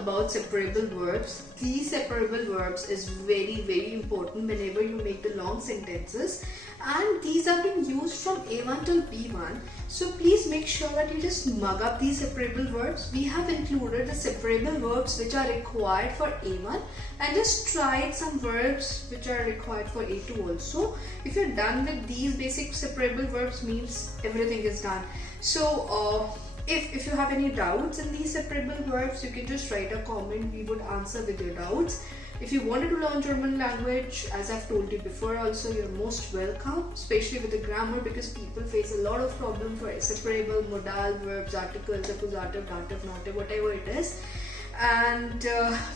about separable verbs. These separable verbs is very important whenever you make the long sentences, and these are being used from A1 till B1. So please make sure that you just mug up these separable verbs. We have included the separable verbs which are required for A1 and just tried some verbs which are required for A2 also. If you're done with these basic separable verbs, means everything is done. So if you have any doubts in these separable verbs, you can just write a comment. We would answer with your doubts. If you wanted to learn German language, as I've told you before also, you're most welcome, especially with the grammar, because people face a lot of problem for separable, modal, verbs, articles, accusative, dative, notive, whatever it is. And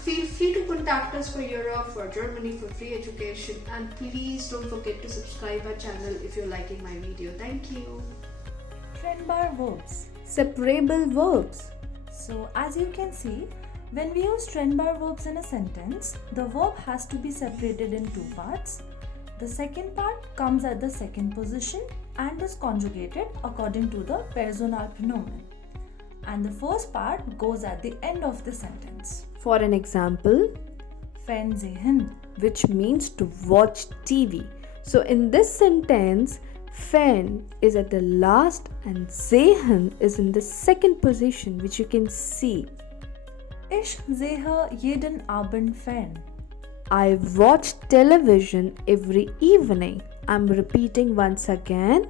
feel free to contact us for Europe, for Germany, for free education. And please don't forget to subscribe our channel if you're liking my video. Thank you. Trennbar verbs. Separable verbs. So as you can see, when we use trennbar verbs in a sentence, the verb has to be separated in two parts. The second part comes at the second position and is conjugated according to the personal pronomen. And the first part goes at the end of the sentence. For an example, Fernsehen, which means to watch TV. So in this sentence, Fern is at the last and sehen is in the second position, which you can see. Ich sehe jeden Abend fern. I watch television every evening. I'm repeating once again.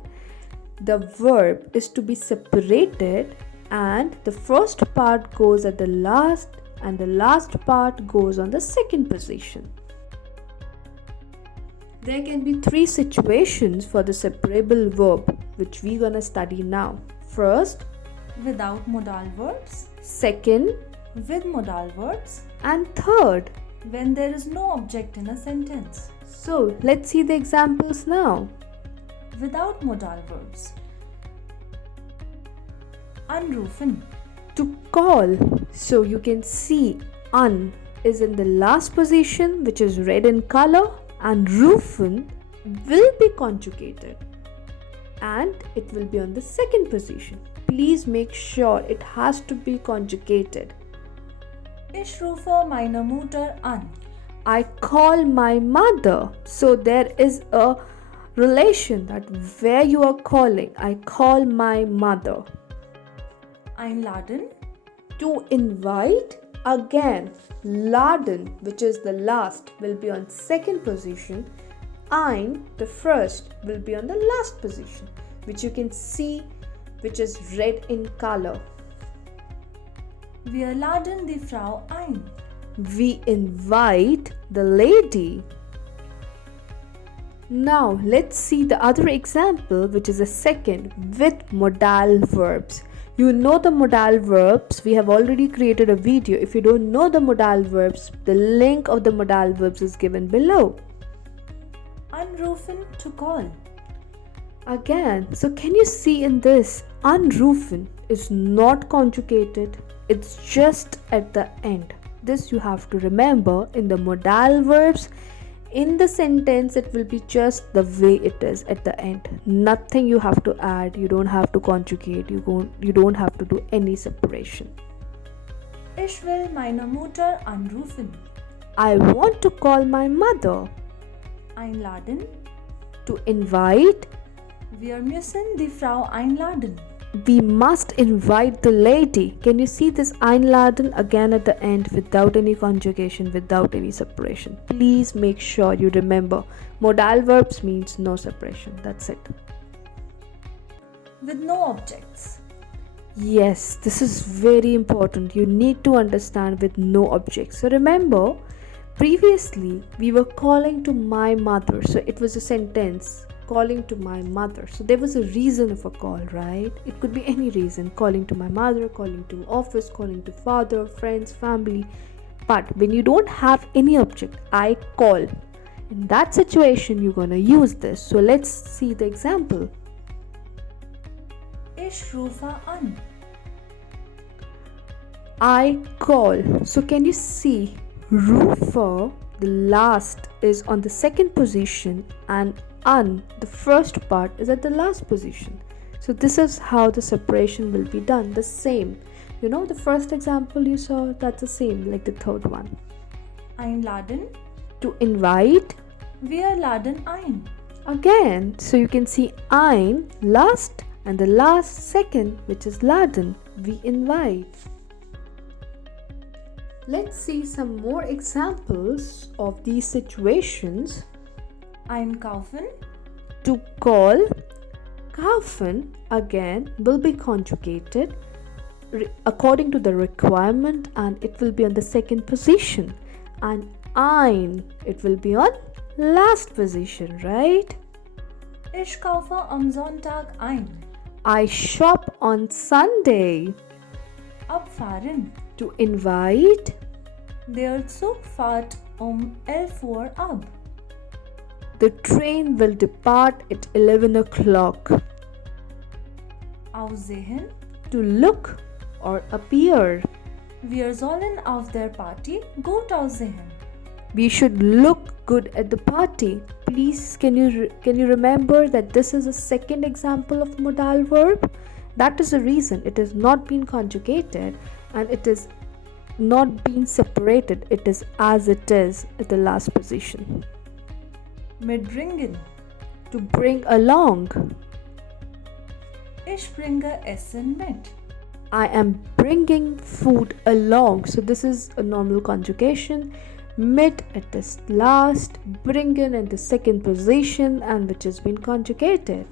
The verb is to be separated and the first part goes at the last and the last part goes on the second position. There can be three situations for the separable verb, which we're gonna study now. First, Without modal verbs. second, With modal verbs. and third. When there is no object in a sentence. So let's see the examples now. Without modal verbs. Anrufen, To call, so you can see an is in the last position, which is red in color, and rufen will be conjugated and it will be on the second position. Please make sure it has to be conjugated. Ich rufe meine Mutter an. I call my mother. So there is a relation that where you are calling. I call my mother. Einladen, To invite, again, laden, which is the last, will be on second position. Ein, the first, will be on the last position, which you can see, which is red in color. wir laden die Frau ein. We invite the lady. Now let's see the other example, which is a second with modal verbs. You know the modal verbs. We have already created a video. If you don't know the modal verbs, the link of the modal verbs is given below. Anrufen, to call. Again, so can you see in this, anrufen is not conjugated. It's just at the end. This you have to remember. In the modal verbs, in the sentence, it will be just the way it is at the end. Nothing you have to add. You don't have to conjugate. You don't have to do any separation. Ich will meine Mutter anrufen. I want to call my mother. Einladen, To invite, wir müssen die Frau einladen. we must invite the lady. Can you see this einladen again at the end without any conjugation, without any separation? Please make sure you remember. Modal verbs means no separation. That's it. With no objects. Yes, this is very important. You need to understand with no objects. So remember, previously we were calling to my mother. So it was a sentence. Calling to my mother. So there was a reason of a call, right? It could be any reason. Calling to my mother, calling to office, calling to father, friends, family. But when you don't have any object, I call. In that situation, you're gonna use this. So let's see the example. Ich rufe an. I call. So can you see rufer, the last is on the second position, and an, the first part, is at the last position. So this is how the separation will be done. The same. You know, the first example you saw, that's the same like the third one. Einladen. To invite. Wir laden ein. Again, so you can see ein last and the last second, which is laden. We invite. Let's see some more examples of these situations. Einkaufen. To call. Kaufen again will be conjugated according to the requirement, and it will be on the second position. And ein, it will be on last position, right? Ich kaufe am Sonntag ein. I shop on Sunday. Abfahren. To invite. Der Zug fährt 11 Uhr ab. The train will depart at 11 o'clock. Aussehen. To look or appear. Wir sollen auf der Party gut aussehen. We should look good at the party. Please, can you remember that this is a second example of modal verb? That is the reason it has not been conjugated and it is not been separated. It is as it is at the last position. Mitbringen. To bring along. Ich bringe Essen mit. I am bringing food along. So this is a normal conjugation. Mit at the last, bringen in the second position, and which has been conjugated.